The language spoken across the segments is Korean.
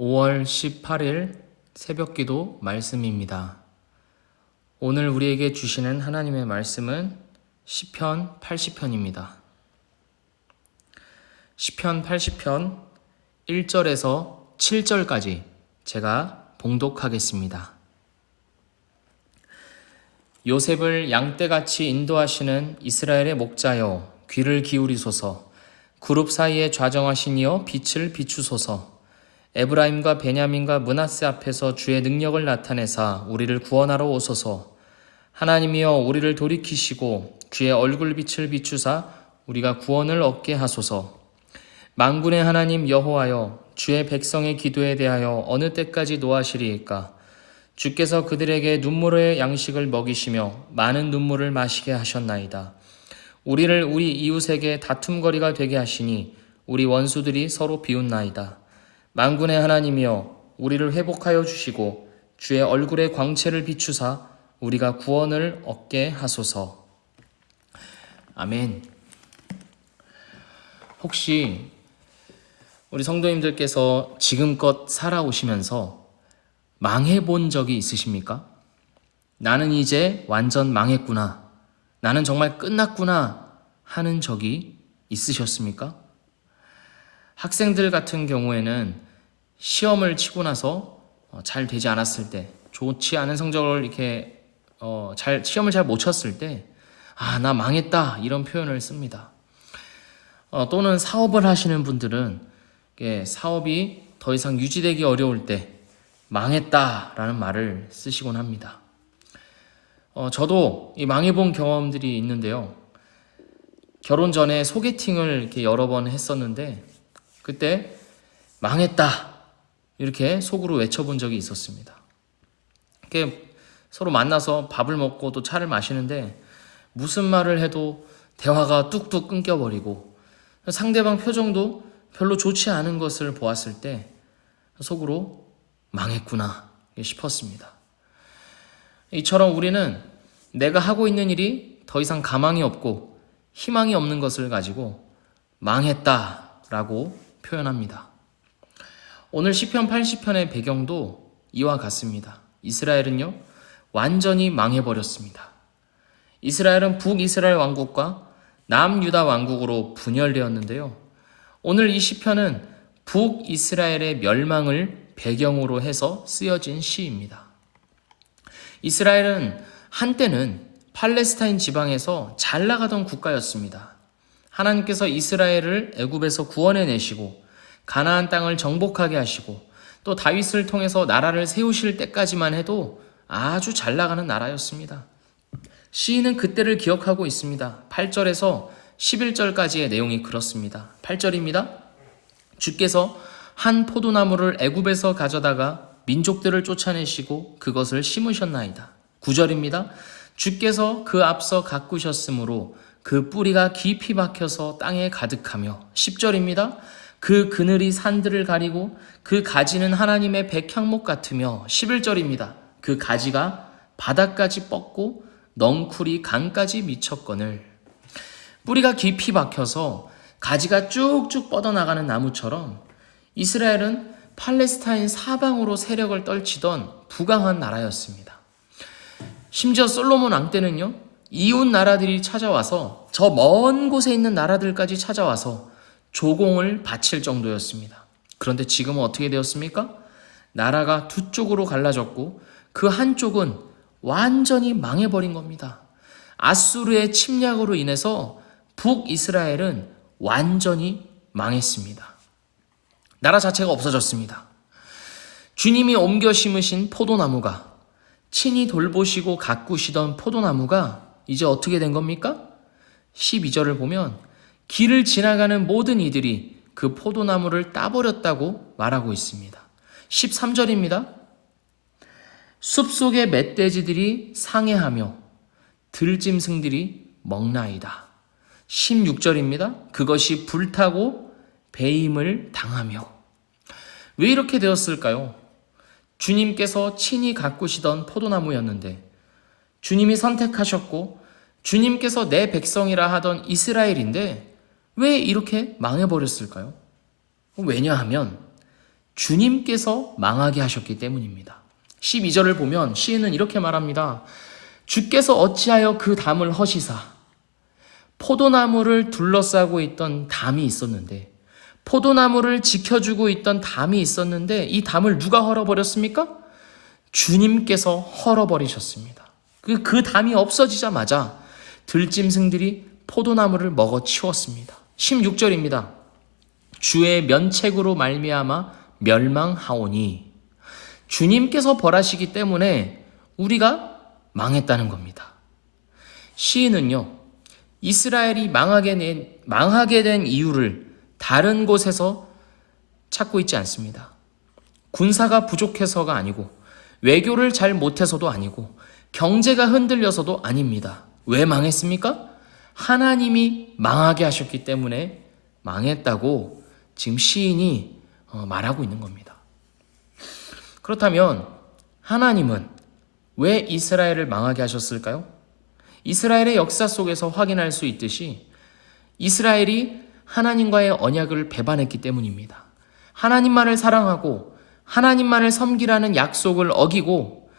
5월 18일 새벽기도 말씀입니다. 오늘 우리에게 주시는 하나님의 말씀은 시편 80편입니다. 시편 80편 1절에서 7절까지 제가 봉독하겠습니다. 요셉을 양떼같이 인도하시는 이스라엘의 목자여 귀를 기울이소서. 그룹 사이에 좌정하시니여 빛을 비추소서. 에브라임과 베냐민과 므낫세 앞에서 주의 능력을 나타내사 우리를 구원하러 오소서. 하나님이여 우리를 돌이키시고 주의 얼굴빛을 비추사 우리가 구원을 얻게 하소서. 만군의 하나님 여호와여 주의 백성의 기도에 대하여 어느 때까지 노하시리이까. 주께서 그들에게 눈물의 양식을 먹이시며 많은 눈물을 마시게 하셨나이다. 우리를 우리 이웃에게 다툼거리가 되게 하시니 우리 원수들이 서로 비웃나이다. 만군의 하나님이여 우리를 회복하여 주시고 주의 얼굴의 광채를 비추사 우리가 구원을 얻게 하소서. 아멘. 혹시 우리 성도님들께서 지금껏 살아오시면서 망해본 적이 있으십니까? 나는 이제 완전 망했구나. 나는 정말 끝났구나 하는 적이 있으셨습니까? 학생들 같은 경우에는 시험을 치고 나서 잘 되지 않았을 때, 좋지 않은 성적을 이렇게 시험을 잘 못 쳤을 때, 나 망했다 이런 표현을 씁니다. 또는 사업을 하시는 분들은 사업이 더 이상 유지되기 어려울 때 망했다라는 말을 쓰시곤 합니다. 저도 이 망해본 경험들이 있는데요. 결혼 전에 소개팅을 이렇게 여러 번 했었는데 그때 망했다 이렇게 속으로 외쳐본 적이 있었습니다. 이렇게 서로 만나서 밥을 먹고 또 차를 마시는데 무슨 말을 해도 대화가 뚝뚝 끊겨버리고 상대방 표정도 별로 좋지 않은 것을 보았을 때 속으로 망했구나 싶었습니다. 이처럼 우리는 내가 하고 있는 일이 더 이상 가망이 없고 희망이 없는 것을 가지고 망했다라고 표현합니다. 오늘 시편 80편의 배경도 이와 같습니다. 이스라엘은요 완전히 망해버렸습니다. 이스라엘은 북이스라엘 왕국과 남유다 왕국으로 분열되었는데요. 오늘 이 시편은 북이스라엘의 멸망을 배경으로 해서 쓰여진 시입니다. 이스라엘은 한때는 팔레스타인 지방에서 잘 나가던 국가였습니다. 하나님께서 이스라엘을 애굽에서 구원해내시고 가나안 땅을 정복하게 하시고 또 다윗을 통해서 나라를 세우실 때까지만 해도 아주 잘 나가는 나라였습니다. 시인은 그때를 기억하고 있습니다. 8절에서 11절까지의 내용이 그렇습니다. 8절입니다. 주께서 한 포도나무를 애굽에서 가져다가 민족들을 쫓아내시고 그것을 심으셨나이다. 9절입니다. 주께서 그 앞서 가꾸셨으므로 그 뿌리가 깊이 박혀서 땅에 가득하며 10절입니다. 그 그늘이 산들을 가리고 그 가지는 하나님의 백향목 같으며 11절입니다. 그 가지가 바닥까지 뻗고 넝쿨이 강까지 미쳤거늘. 뿌리가 깊이 박혀서 가지가 쭉쭉 뻗어나가는 나무처럼 이스라엘은 팔레스타인 사방으로 세력을 떨치던 부강한 나라였습니다. 심지어 솔로몬 왕 때는요, 이웃 나라들이 찾아와서 저 먼 곳에 있는 나라들까지 찾아와서 조공을 바칠 정도였습니다. 그런데 지금은 어떻게 되었습니까? 나라가 두 쪽으로 갈라졌고 그 한쪽은 완전히 망해버린 겁니다. 아수르의 침략으로 인해서 북이스라엘은 완전히 망했습니다. 나라 자체가 없어졌습니다. 주님이 옮겨 심으신 포도나무가, 친히 돌보시고 가꾸시던 포도나무가 이제 어떻게 된 겁니까? 12절을 보면 길을 지나가는 모든 이들이 그 포도나무를 따버렸다고 말하고 있습니다. 13절입니다. 숲속의 멧돼지들이 상해하며 들짐승들이 먹나이다. 16절입니다. 그것이 불타고 배임을 당하며. 왜 이렇게 되었을까요? 주님께서 친히 가꾸시던 포도나무였는데 주님이 선택하셨고 주님께서 내 백성이라 하던 이스라엘인데 왜 이렇게 망해버렸을까요? 왜냐하면 주님께서 망하게 하셨기 때문입니다. 12절을 보면 시인은 이렇게 말합니다. 주께서 어찌하여 그 담을 허시사. 포도나무를 둘러싸고 있던 담이 있었는데, 포도나무를 지켜주고 있던 담이 있었는데 이 담을 누가 헐어버렸습니까? 주님께서 헐어버리셨습니다. 그 담이 없어지자마자 들짐승들이 포도나무를 먹어치웠습니다. 16절입니다. 주의 면책으로 말미암아 멸망하오니. 주님께서 벌하시기 때문에 우리가 망했다는 겁니다. 시인은요, 이스라엘이 망하게 된 이유를 다른 곳에서 찾고 있지 않습니다. 군사가 부족해서가 아니고, 외교를 잘 못해서도 아니고, 경제가 흔들려서도 아닙니다. 왜 망했습니까? 하나님이 망하게 하셨기 때문에 망했다고 지금 시인이 말하고 있는 겁니다. 그렇다면 하나님은 왜 이스라엘을 망하게 하셨을까요? 이스라엘의 역사 속에서 확인할 수 있듯이 이스라엘이 하나님과의 언약을 배반했기 때문입니다. 하나님만을 사랑하고 하나님만을 섬기라는 약속을 어기고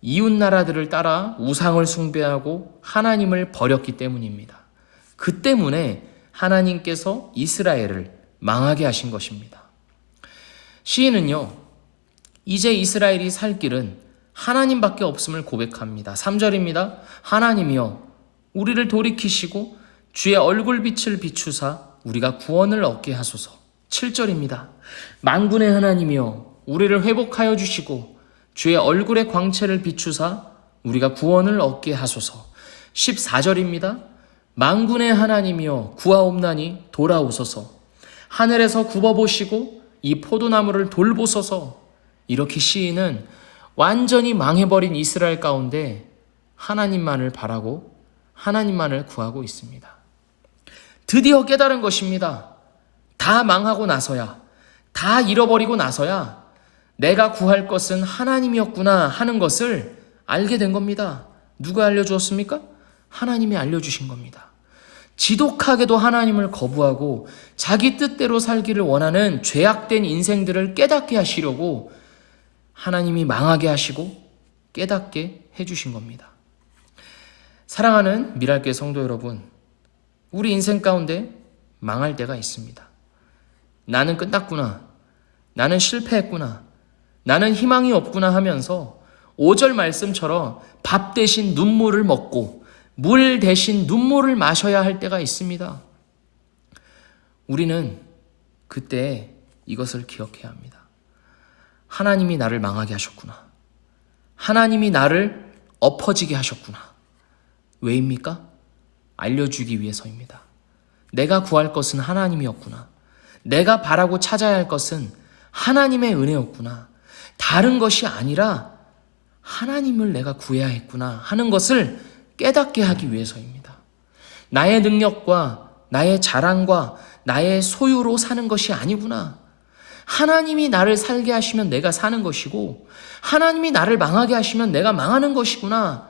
이웃 나라들을 따라 우상을 숭배하고 하나님을 버렸기 때문입니다. 그 때문에 하나님께서 이스라엘을 망하게 하신 것입니다. 시인은요, 이제 이스라엘이 살 길은 하나님밖에 없음을 고백합니다. 3절입니다. 하나님이여 우리를 돌이키시고 주의 얼굴빛을 비추사 우리가 구원을 얻게 하소서. 7절입니다. 만군의 하나님이여 우리를 회복하여 주시고 주의 얼굴의 광채를 비추사 우리가 구원을 얻게 하소서. 14절입니다. 만군의 하나님이여 구하옵나니 돌아오소서. 하늘에서 굽어보시고 이 포도나무를 돌보소서. 이렇게 시인은 완전히 망해버린 이스라엘 가운데 하나님만을 바라고 하나님만을 구하고 있습니다. 드디어 깨달은 것입니다. 다 망하고 나서야, 다 잃어버리고 나서야 내가 구할 것은 하나님이었구나 하는 것을 알게 된 겁니다. 누가 알려주었습니까? 하나님이 알려주신 겁니다. 지독하게도 하나님을 거부하고 자기 뜻대로 살기를 원하는 죄악된 인생들을 깨닫게 하시려고 하나님이 망하게 하시고 깨닫게 해주신 겁니다. 사랑하는 미랄교회 성도 여러분, 우리 인생 가운데 망할 때가 있습니다. 나는 끝났구나, 나는 실패했구나, 나는 희망이 없구나 하면서 5절 말씀처럼 밥 대신 눈물을 먹고 물 대신 눈물을 마셔야 할 때가 있습니다. 우리는 그때 이것을 기억해야 합니다. 하나님이 나를 망하게 하셨구나. 하나님이 나를 엎어지게 하셨구나. 왜입니까? 알려주기 위해서입니다. 내가 구할 것은 하나님이었구나. 내가 바라고 찾아야 할 것은 하나님의 은혜였구나. 다른 것이 아니라 하나님을 내가 구해야 했구나 하는 것을 깨닫게 하기 위해서입니다. 나의 능력과 나의 자랑과 나의 소유로 사는 것이 아니구나. 하나님이 나를 살게 하시면 내가 사는 것이고 하나님이 나를 망하게 하시면 내가 망하는 것이구나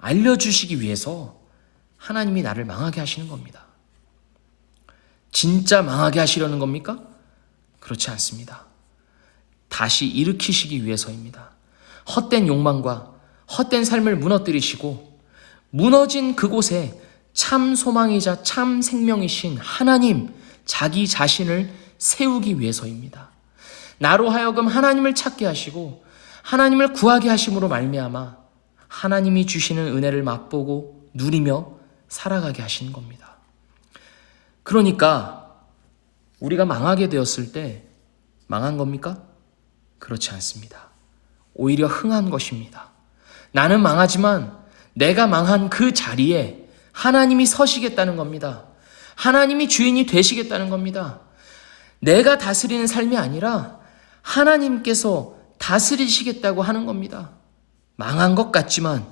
알려주시기 위해서 하나님이 나를 망하게 하시는 겁니다. 진짜 망하게 하시려는 겁니까? 그렇지 않습니다. 다시 일으키시기 위해서입니다. 헛된 욕망과 헛된 삶을 무너뜨리시고 무너진 그곳에 참 소망이자 참 생명이신 하나님, 자기 자신을 세우기 위해서입니다. 나로 하여금 하나님을 찾게 하시고 하나님을 구하게 하심으로 말미암아 하나님이 주시는 은혜를 맛보고 누리며 살아가게 하시는 겁니다. 그러니까 우리가 망하게 되었을 때 망한 겁니까? 그렇지 않습니다. 오히려 흥한 것입니다. 나는 망하지만 내가 망한 그 자리에 하나님이 서시겠다는 겁니다. 하나님이 주인이 되시겠다는 겁니다. 내가 다스리는 삶이 아니라 하나님께서 다스리시겠다고 하는 겁니다. 망한 것 같지만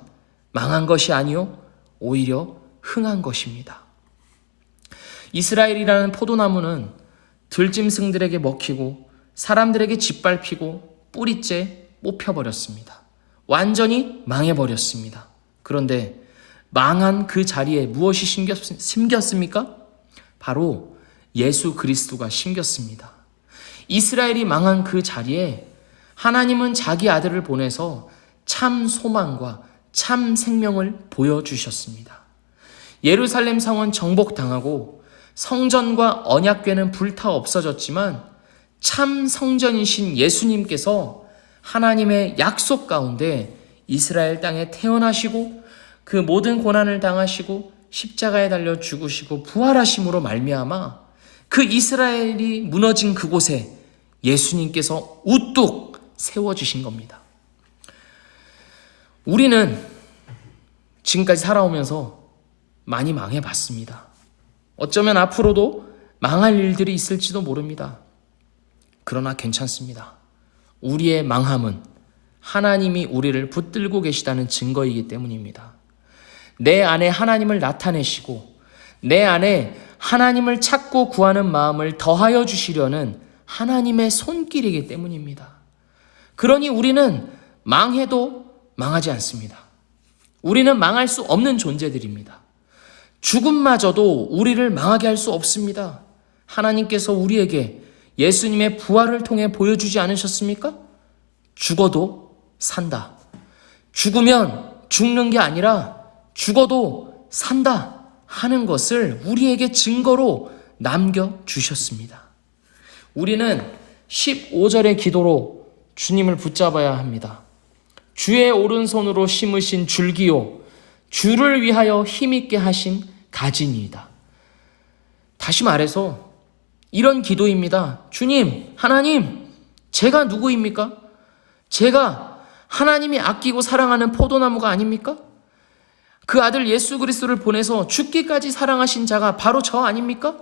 망한 것이 아니요 오히려 흥한 것입니다. 이스라엘이라는 포도나무는 들짐승들에게 먹히고 사람들에게 짓밟히고 뿌리째 뽑혀버렸습니다. 완전히 망해버렸습니다. 그런데 망한 그 자리에 무엇이 심겼습니까? 바로 예수 그리스도가 심겼습니다. 이스라엘이 망한 그 자리에 하나님은 자기 아들을 보내서 참 소망과 참 생명을 보여주셨습니다. 예루살렘 성은 정복당하고 성전과 언약궤는 불타 없어졌지만 참 성전이신 예수님께서 하나님의 약속 가운데 이스라엘 땅에 태어나시고 그 모든 고난을 당하시고 십자가에 달려 죽으시고 부활하심으로 말미암아 그 이스라엘이 무너진 그곳에 예수님께서 우뚝 세워지신 겁니다. 우리는 지금까지 살아오면서 많이 망해봤습니다. 어쩌면 앞으로도 망할 일들이 있을지도 모릅니다. 그러나 괜찮습니다. 우리의 망함은 하나님이 우리를 붙들고 계시다는 증거이기 때문입니다. 내 안에 하나님을 나타내시고 내 안에 하나님을 찾고 구하는 마음을 더하여 주시려는 하나님의 손길이기 때문입니다. 그러니 우리는 망해도 망하지 않습니다. 우리는 망할 수 없는 존재들입니다. 죽음마저도 우리를 망하게 할 수 없습니다. 하나님께서 우리에게 예수님의 부활을 통해 보여주지 않으셨습니까? 죽어도 산다. 죽으면 죽는 게 아니라 죽어도 산다 하는 것을 우리에게 증거로 남겨주셨습니다. 우리는 15절의 기도로 주님을 붙잡아야 합니다. 주의 오른손으로 심으신 줄기요 주를 위하여 힘있게 하신 가지니이다. 다시 말해서 이런 기도입니다. 주님, 하나님, 제가 누구입니까? 제가 하나님이 아끼고 사랑하는 포도나무가 아닙니까? 그 아들 예수 그리스도를 보내서 죽기까지 사랑하신 자가 바로 저 아닙니까?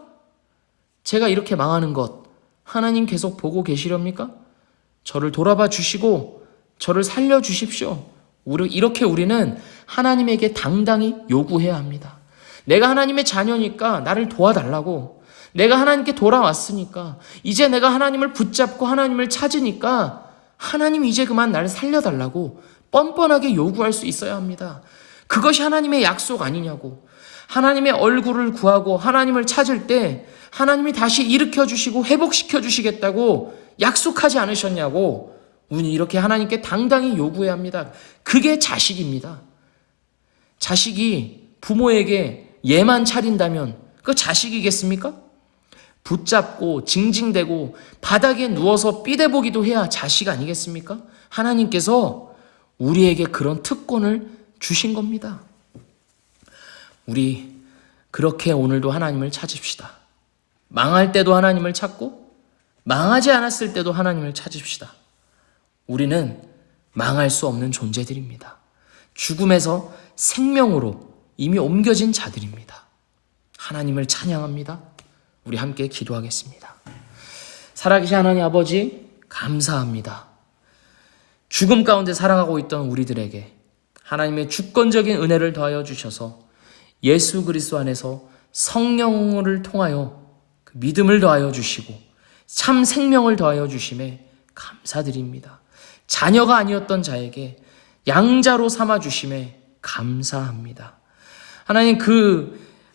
제가 이렇게 망하는 것 하나님 계속 보고 계시렵니까? 저를 돌아봐 주시고 저를 살려 주십시오. 이렇게 우리는 하나님에게 당당히 요구해야 합니다. 내가 하나님의 자녀니까 나를 도와달라고, 내가 하나님께 돌아왔으니까, 이제 내가 하나님을 붙잡고 하나님을 찾으니까 하나님 이제 그만 나를 살려달라고 뻔뻔하게 요구할 수 있어야 합니다. 그것이 하나님의 약속 아니냐고. 하나님의 얼굴을 구하고 하나님을 찾을 때 하나님이 다시 일으켜 주시고 회복시켜 주시겠다고 약속하지 않으셨냐고. 우리 이렇게 하나님께 당당히 요구해야 합니다. 그게 자식입니다. 자식이 부모에게 예만 차린다면 그 자식이겠습니까? 붙잡고 징징대고 바닥에 누워서 삐대보기도 해야 자식 아니겠습니까? 하나님께서 우리에게 그런 특권을 주신 겁니다. 우리 그렇게 오늘도 하나님을 찾읍시다. 망할 때도 하나님을 찾고 망하지 않았을 때도 하나님을 찾읍시다. 우리는 망할 수 없는 존재들입니다. 죽음에서 생명으로 이미 옮겨진 자들입니다. 하나님을 찬양합니다. 우리 함께 기도하겠습니다. 살아계신 하나님 아버지, 감사합니다. 죽음 가운데 살아가고 있던 우리들에게 하나님의 주권적인 은혜를 더하여 주셔서 예수 그리스도 안에서 성령을 통하여 그 믿음을 더하여 주시고 참 생명을 더하여 주심에 감사드립니다. 자녀가 아니었던 자에게 양자로 삼아 주심에 감사합니다. 하나님,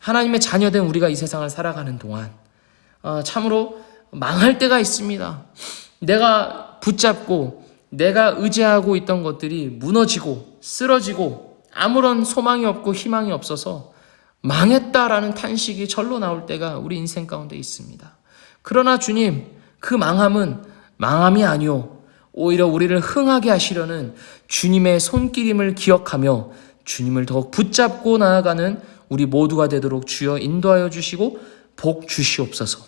하나님의 자녀된 우리가 이 세상을 살아가는 동안 참으로 망할 때가 있습니다. 내가 붙잡고 내가 의지하고 있던 것들이 무너지고 쓰러지고 아무런 소망이 없고 희망이 없어서 망했다라는 탄식이 절로 나올 때가 우리 인생 가운데 있습니다. 그러나 주님, 그 망함은 망함이 아니오 오히려 우리를 흥하게 하시려는 주님의 손길임을 기억하며 주님을 더욱 붙잡고 나아가는 우리 모두가 되도록 주여 인도하여 주시고 복 주시옵소서.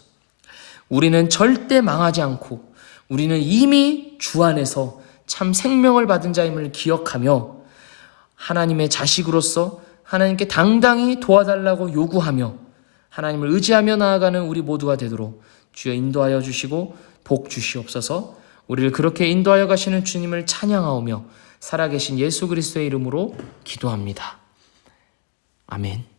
우리는 절대 망하지 않고 우리는 이미 주 안에서 참 생명을 받은 자임을 기억하며 하나님의 자식으로서 하나님께 당당히 도와달라고 요구하며 하나님을 의지하며 나아가는 우리 모두가 되도록 주여 인도하여 주시고 복 주시옵소서. 우리를 그렇게 인도하여 가시는 주님을 찬양하오며 살아계신 예수 그리스도의 이름으로 기도합니다. 아멘.